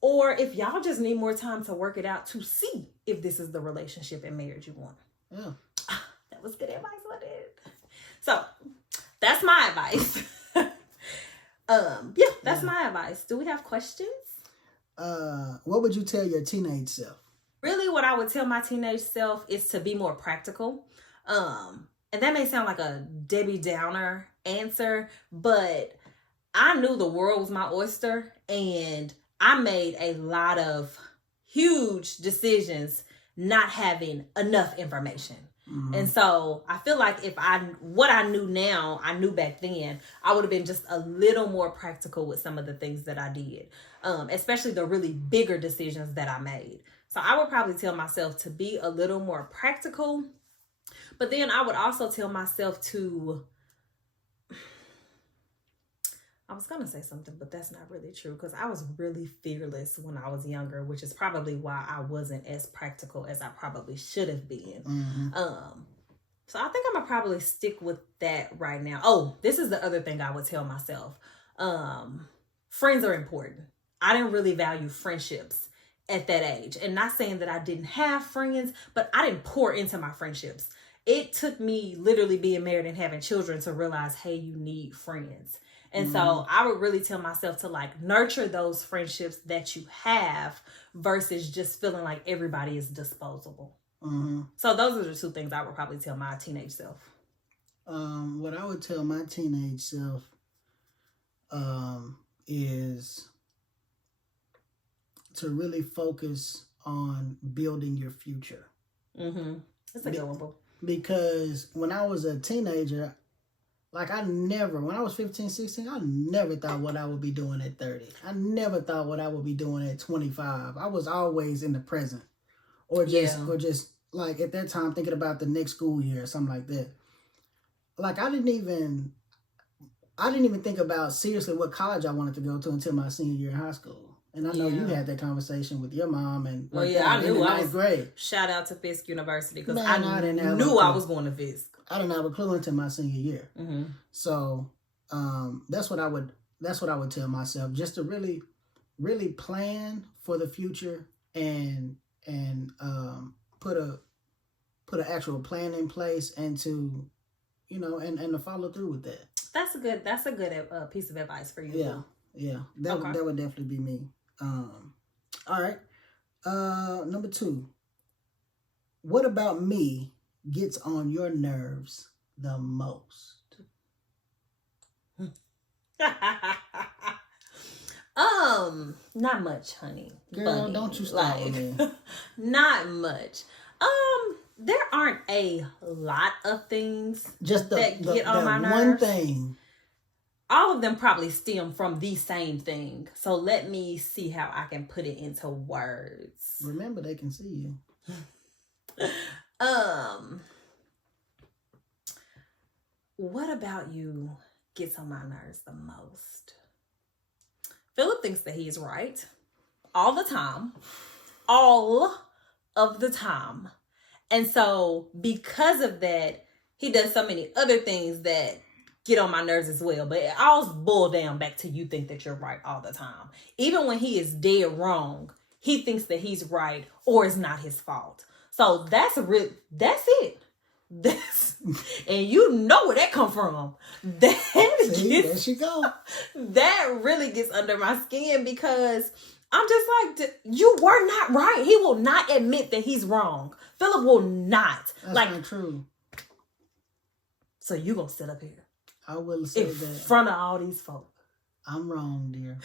Or if y'all just need more time to work it out to see if this is the relationship and marriage you want. Yeah. That was good advice, wasn't it? So that's my advice. That's my advice. Do we have questions? What would you tell your teenage self? Really, what I would tell my teenage self is to be more practical. And that may sound like a Debbie Downer answer, but I knew the world was my oyster, and I made a lot of huge decisions not having enough information. And so I feel like what I knew now, I knew back then, I would have been just a little more practical with some of the things that I did, especially the really bigger decisions that I made. So I would probably tell myself to be a little more practical, but then I would also tell myself I was going to say something, but that's not really true, because I was really fearless when I was younger, which is probably why I wasn't as practical as I probably should have been. So I think I'm going to probably stick with that right now. Oh, this is the other thing I would tell myself. Friends are important. I didn't really value friendships at that age. And not saying that I didn't have friends, but I didn't pour into my friendships. It took me literally being married and having children to realize, hey, you need friends. And so I would really tell myself to nurture those friendships that you have versus just feeling like everybody is disposable. So those are the two things I would probably tell my teenage self. What I would tell my teenage self is to really focus on building your future. That's a good one. Because when I was a teenager, Like, when I was 15, 16, I never thought what I would be doing at 30. I never thought what I would be doing at 25. I was always in the present. Or just like at that time thinking about the next school year or something like that. Like, I didn't even think about seriously what college I wanted to go to until my senior year in high school. And I know you had that conversation with your mom and I knew I was grade. Shout out to Fisk University because I knew I was going to Fisk. I didn't have a clue until my senior year. Mm-hmm. So that's what I would tell myself, just to really, really plan for the future and put an actual plan in place and to, and to follow through with that. That's a good piece of advice for you. Yeah. That would definitely be me. All right. Number 2. What about me gets on your nerves the most? Not much, honey. Girl, Bunny. don't you start with me. Not much. There aren't a lot of things just that get on my nerves. One thing. All of them probably stem from the same thing. So let me see how I can put it into words. Remember, they can see you. What about you gets on my nerves the most? Philip thinks that he's right all the time. All of the time. And so because of that, he does so many other things that get on my nerves as well. But it all boils down back to you think that you're right all the time. Even when he is dead wrong, he thinks that he's right or it's not his fault. So that's it. And you know where that come from. There she go. That really gets under my skin because I'm just like, you were not right. He will not admit that he's wrong. Philip will not. That's not true. So you gonna sit up here? I will say in that in front of all these folk. I'm wrong, dear.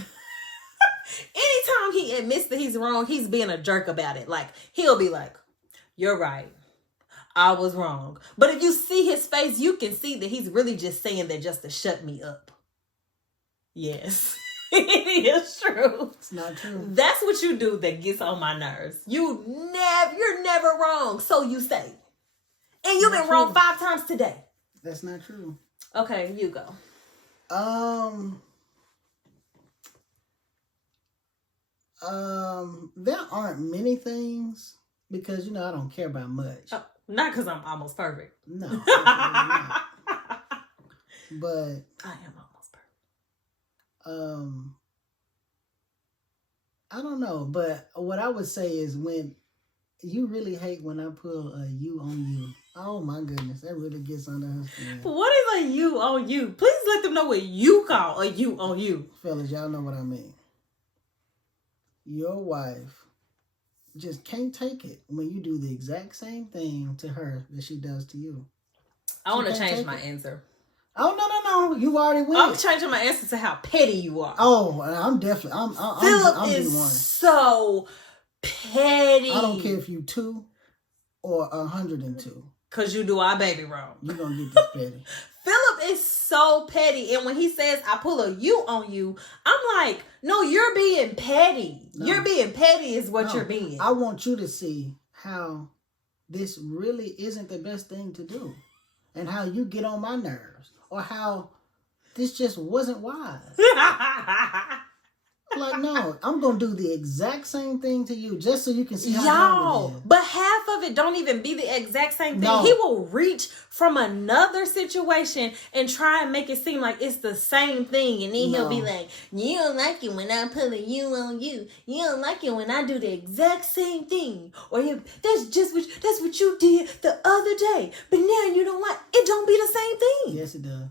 Anytime he admits that he's wrong, he's being a jerk about it. Like, he'll be like, you're right. I was wrong. But if you see his face, you can see that he's really just saying that just to shut me up. Yes. It is true. It's not true. That's what you do that gets on my nerves. You're never wrong. So you say. And you've been wrong 5 times today. That's not true. Okay, you go. There aren't many things because I don't care about much. Oh, not because I'm almost perfect. No, not. But I am almost perfect. I don't know, but what I would say is when you really hate when I pull a you on you. Oh my goodness, that really gets under her skin. What is a you on you? Please let them know what you call a you on you. Fellas, y'all know what I mean. Your wife just can't take it when you do the exact same thing to her that she does to you. I want to change my answer. Oh, no. You already went. I'm changing my answer to how petty you are. Oh, I'm definitely. Philip is so petty. I don't care if you 2 or 102. Because you do our baby wrong. You're going to get this petty. Philip is so petty. And when he says, I pull a you on you, I'm like, no, you're being petty. No. You're being petty is what you're being. I want you to see how this really isn't the best thing to do. And how you get on my nerves. Or how this just wasn't wise. Like, no, I'm going to do the exact same thing to you just so you can see how it is. But half of it don't even be the exact same thing. No. He will reach from another situation and try and make it seem like it's the same thing. And then he'll be like, you don't like it when I put a you on you. You don't like it when I do the exact same thing. Or that's what you did the other day. But now you don't like it. Don't be the same thing. Yes, it does.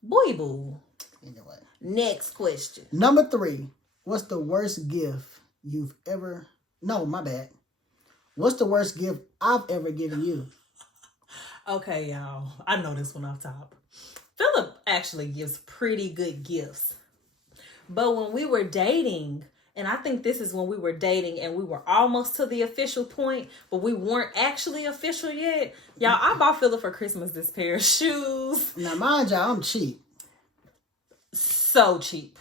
Boy, boo. Anyway. Next question. Number 3. What's the worst gift you've ever... No, my bad. What's the worst gift I've ever given you? Okay, y'all. I know this one off top. Philip actually gives pretty good gifts. But when we were dating, And I think this is when we were dating and we were almost to the official point, but we weren't actually official yet. Y'all, I bought Philip for Christmas this pair of shoes. Now, mind y'all, I'm cheap. So cheap.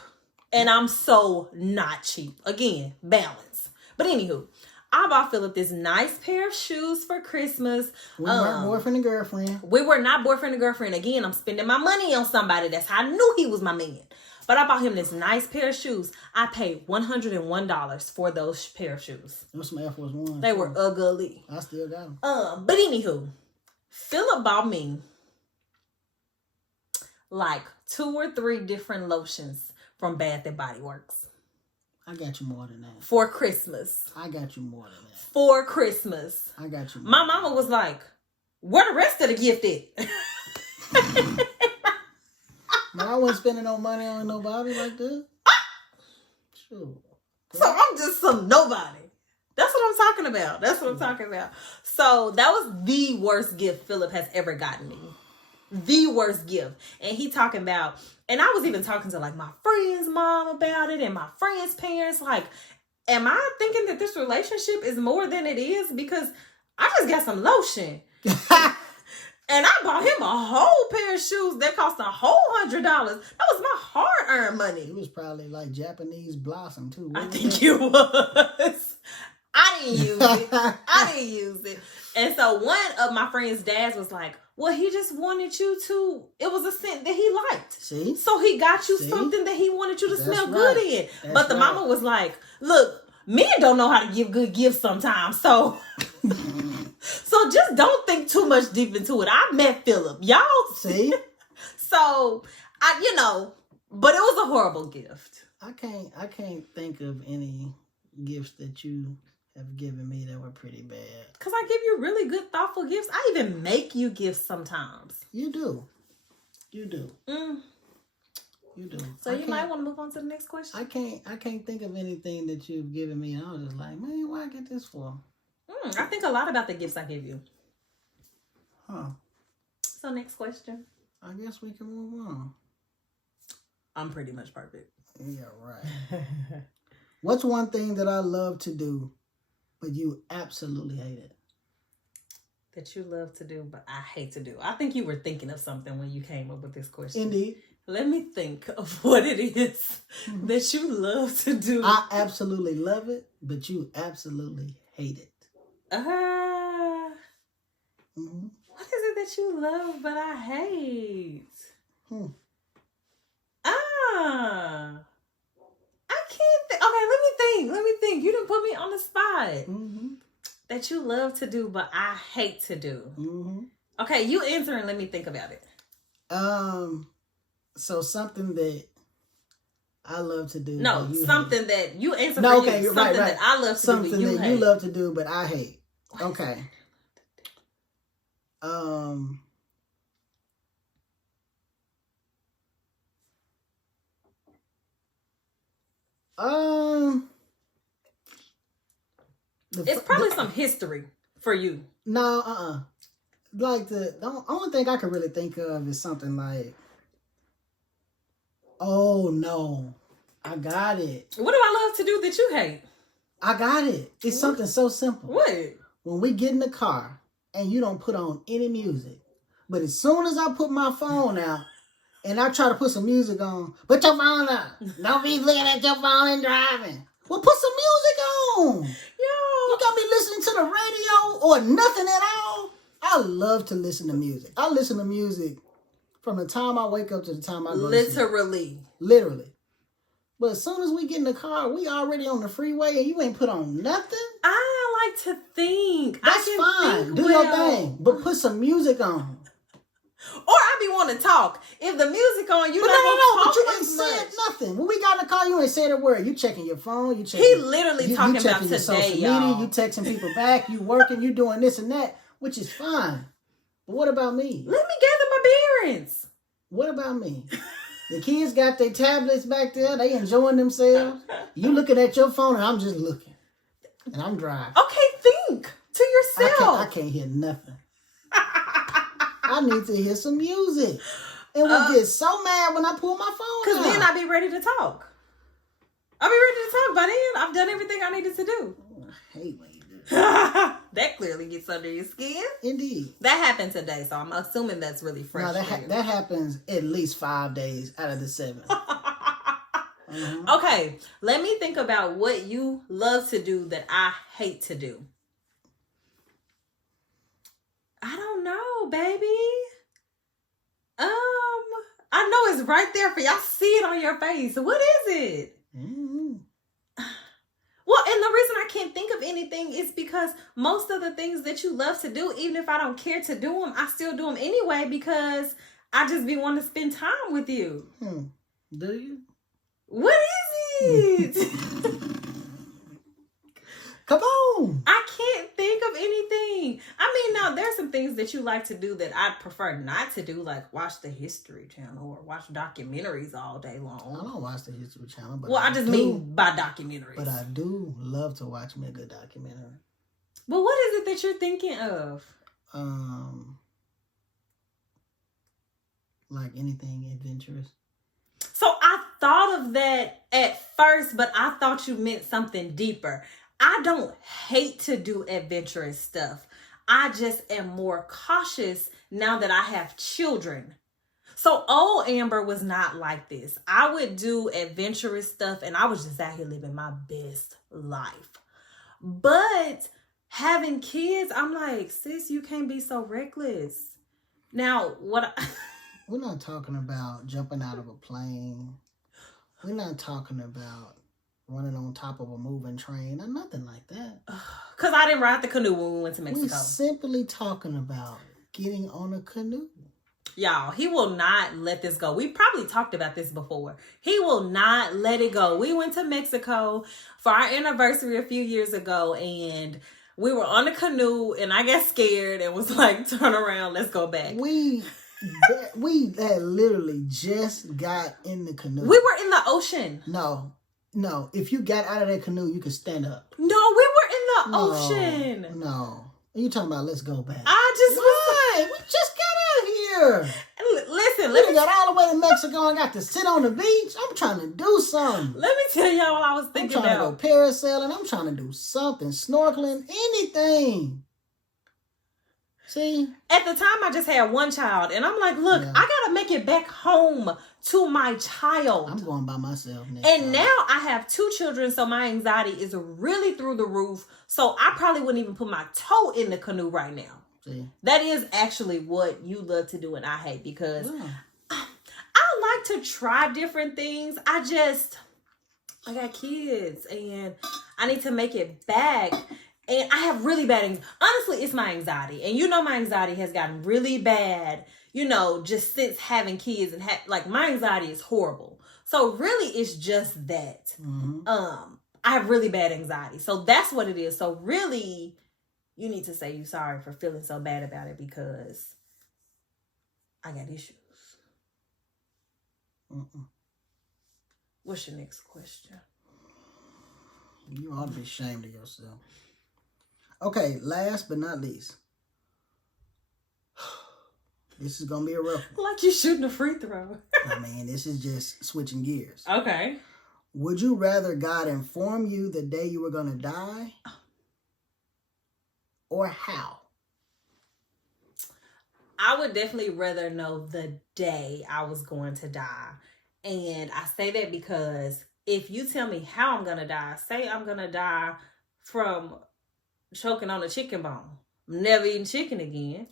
And I'm so not cheap. Again, balance. But anywho, I bought Philip this nice pair of shoes for Christmas. We weren't boyfriend and girlfriend. We were not boyfriend and girlfriend. Again, I'm spending my money on somebody. That's how I knew he was my man. But I bought him this nice pair of shoes. I paid $101 for those pair of shoes. Those some Air Force Ones. They were ugly. I still got them. But anywho, Philip bought me like 2 or 3 different lotions from Bath and Body Works. I got you more than that. For Christmas. I got you more than that. For Christmas. I got you more. My mama was like, where the rest of the gift at? Man, I wasn't spending no money on nobody like that. Sure. So I'm just some nobody. That's what I'm talking about. That's what I'm talking about. So that was the worst gift Philip has ever gotten me. The worst gift. And he talking about, and I was even talking to like my friend's mom about it and my friend's parents. Like, am I thinking that this relationship is more than it is? Because I just got some lotion. And I bought him a whole pair of shoes that cost a whole $100. That was my hard-earned money. It was probably like Japanese Blossom too. I think it was. I didn't use it. I didn't use it. And so one of my friend's dads was like, well, he just wanted you to, it was a scent that he liked. See? So he got you something that he wanted you to smell good in. That's But the right. mama was like, look, men don't know how to give good gifts sometimes. So so just don't think too much deep into it. I met Philip. Y'all See? So but it was a horrible gift. I can't think of any gifts that you have given me that were pretty bad. Because I give you really good, thoughtful gifts. I even make you gifts sometimes. You do. You do. Mm. You do. So you might want to move on to the next question. I can't think of anything that you've given me. I was just like, man, why I get this for? I think a lot about the gifts I give you. Huh. So next question. I guess we can move on. I'm pretty much perfect. Yeah, right. What's one thing that I love to do, but you absolutely hate it? That you love to do, but I hate to do. I think you were thinking of something when you came up with this question. Indeed. Let me think of what it is that you love to do. I absolutely love it, but you absolutely hate it. Mm-hmm. What is it that you love but I hate? I can't think. Okay, let me think. You didn't put me on the spot. Mm-hmm. That you love to do but I hate to do. Mm-hmm. Okay, you answer and let me think about it. So something that I love to do. No, but you something hate. that you answer No, for okay, you. you're Something right. that I love to something do but you that hate. you love to do, but I hate. Okay. It's probably some history for you. No, like the only thing I can really think of is something like, oh no, I got it. What do I love to do that you hate? I got it. It's something so simple. What? When we get in the car and you don't put on any music, but as soon as I put my phone out and I try to put some music on, put your phone up. Don't be looking at your phone and driving. Well, put some music on. You got me listening to the radio or nothing at all. I love to listen to music. I listen to music from the time I wake up to the time I go to sleep. Literally. But as soon as we get in the car, we already on the freeway and you ain't put on nothing. I like to think. That's fine. Do your thing. But put some music on. Or I be wanting to talk. If the music on, you but not no, talk but you ain't as said much. nothing. When we got in the car, you ain't said a word. You checking your phone. You checking. He literally talking you about checking your today, social media. y'all. You texting people back. You working. You doing this and that, which is fine. But what about me? Let me gather my bearings. What about me? The kids got their tablets back there. They enjoying themselves. You looking at your phone and I'm just looking. And I'm driving. Okay, think to yourself. I can't hear nothing. I need to hear some music. And we get so mad when I pull my phone out. Because then I be ready to talk. I be ready to talk by then I've done everything I needed to do. I hate when you do that. That clearly gets under your skin. Indeed. That happened today, so I'm assuming that's really fresh. No, for you. that happens at least 5 days out of the 7. Okay, let me think about what you love to do that I hate to do. I don't know, baby. I know it's right there for y'all. See it on your face. What is it? Mm-hmm. Well, and the reason I can't think of anything is because most of the things that you love to do, even if I don't care to do them, I still do them anyway because I just be wanting to spend time with you. Do you? What is it? Come on. I can't think of anything. I mean, now there's some things that you like to do that I'd prefer not to do, like watch the History Channel or watch documentaries all day I long. don't watch the History Channel, but Well, I just mean by documentaries. But I do love to watch me a good documentary. But what is it that you're thinking of? Like anything adventurous. So I thought of that at first, but I thought you meant something deeper. I don't hate to do adventurous stuff. I just am more cautious now that I have children. So old Amber was not like this. I would do adventurous stuff and I was just out here living my best life. But having kids, I'm like, sis, you can't be so reckless. Now, We're not talking about jumping out of a plane. We're not talking about running on top of a moving train or nothing like that. Because I didn't ride the canoe when we went to Mexico. We're simply talking about getting on a canoe. Y'all, he will not let this go. We probably talked about this before. He will not let it go. We went to Mexico for our anniversary a few years ago and we were on a canoe and I got scared and was like, turn around, let's go back. We had literally just got in the canoe. We were in the ocean. No. If you got out of that canoe, you could stand up. No, we were in the ocean. No. You talking about let's go back. I We just got out here. Listen, We got all the way to Mexico and got to sit on the beach. I'm trying to do something. let me tell y'all what I was I'm thinking trying about. to go parasailing. I'm trying to do something. Snorkeling. Anything. See? At the time, I just had one child. And I'm like, look, Yeah. I got to make it back home to my child. I'm going by myself next And time. now I have 2 children, so my anxiety is really through the roof. So I probably wouldn't even put my toe in the canoe right now. See? That is actually what you love to do and I hate because Yeah. I like to try different things. I got kids and I need to make it back. And I have really bad anxiety. Honestly, it's my anxiety. And you know my anxiety has gotten really bad, just since having kids and like my anxiety is horrible. So really it's just that. Mm-hmm. I have really bad anxiety. So that's what it is. So really you need to say you're sorry for feeling so bad about it because I got issues. Mm-mm. What's your next question? You ought to be ashamed of yourself. Okay, last but not least. This is going to be a rough one. Like you shooting a free throw. I mean, this is just switching gears. Okay. Would you rather God inform you the day you were going to die? Or how? I would definitely rather know the day I was going to die. And I say that because if you tell me how I'm going to die, say I'm going to die from choking on a chicken bone, never eating chicken again.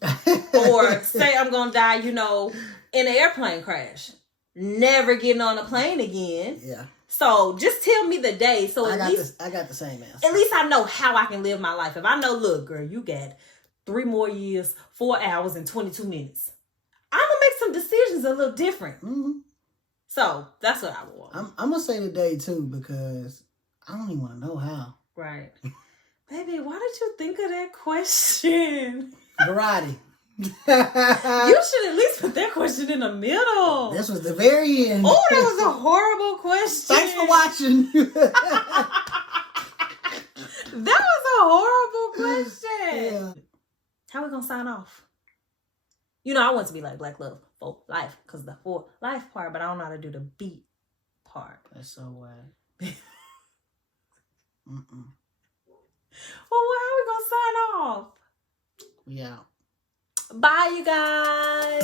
Or say I'm going to die, in an airplane crash, never getting on a plane again. Yeah. So just tell me the day. So I got the same answer. At least I know how I can live my life. If I know, look, girl, you got 3 more years, 4 hours, and 22 minutes. I'm going to make some decisions a little different. Mm-hmm. So that's what I want. I'm going to say the day too because I don't even want to know how. Right. Baby, why did you think of that question? Variety. You should at least put that question in the middle. This was the very end. Oh, that was a horrible question. Thanks for watching. That was a horrible question. Yeah. How we gonna sign off? I want to be like Black Love for Life because the for life part, but I don't know how to do the beat part. That's so whack. Mm-mm. Well, how are we gonna sign off? We out. Bye, you guys.